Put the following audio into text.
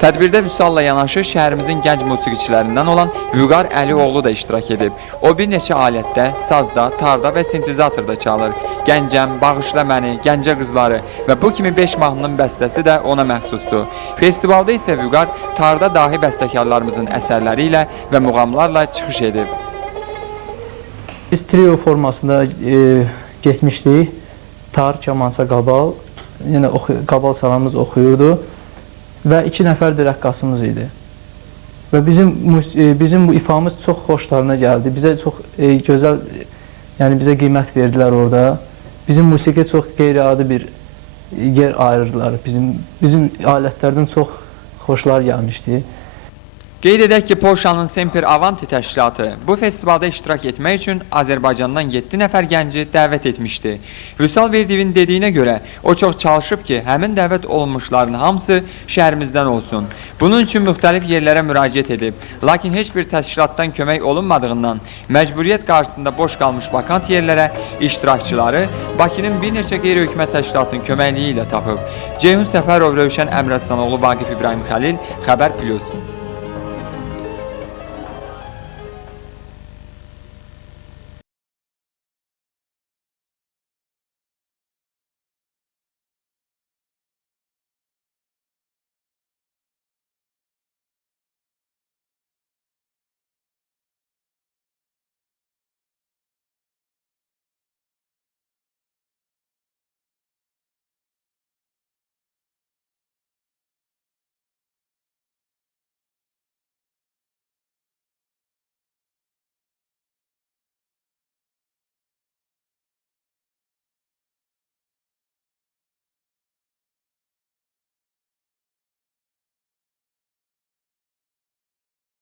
Tədbirdə Vüsalla yanaşı şəhərimizin gənc musiqiçilərindən olan Vüqar Əlioğlu da iştirak edib. O bir neçə alətdə, sazda, tarda və sintezatorda çalır. Gəncəm, Bağışla məni, Gəncə qızları və bu kimi 5 mahnının bəstəsi də ona məxsusdur. Festivalda isə Vüqar tarda dahi bəstəkarlarımızın əsərləri ilə və muğamlarla çıxış edib. Biz trio formasında getmişdik. Tar, kamança, qabal. Yəni qabal salamımız oxuyurdu. Və 2 nəfər də rəqqasımız idi. Və bizim bu ifamız çox xoşlarına gəldi. Bizə çox gözəl, yəni bizə qiymət verdilər orada. Bizim musiqiyə çox qeyri-adi bir yer ayırdılar. Bizim alətlərdən çox xoşlar gəlmişdi. Qeyd edək ki, Polşanın Semper Avanti təşkilatı bu festivalda iştirak etmək üçün Azərbaycandan 7 nəfər gənci dəvət etmişdi. Vüsal Verdiyevin dediyinə görə o çox çalışıb ki, həmin dəvət olunmuşların hamısı şəhərimizdən olsun. Bunun üçün müxtəlif yerlərə müraciət edib. Lakin heç bir təşkilatdan kömək olunmadığından məcburiyyət qarşısında boş qalmış vakant yerlərə iştirakçıları Bakının bir neçə qeyri-hökumət təşkilatının köməkliyi ilə tapıb. Ceyhun Səfərov, Rövşən Əmrəslanoğlu, Vaqif İbrahim Xəlil, Xəbər Plus.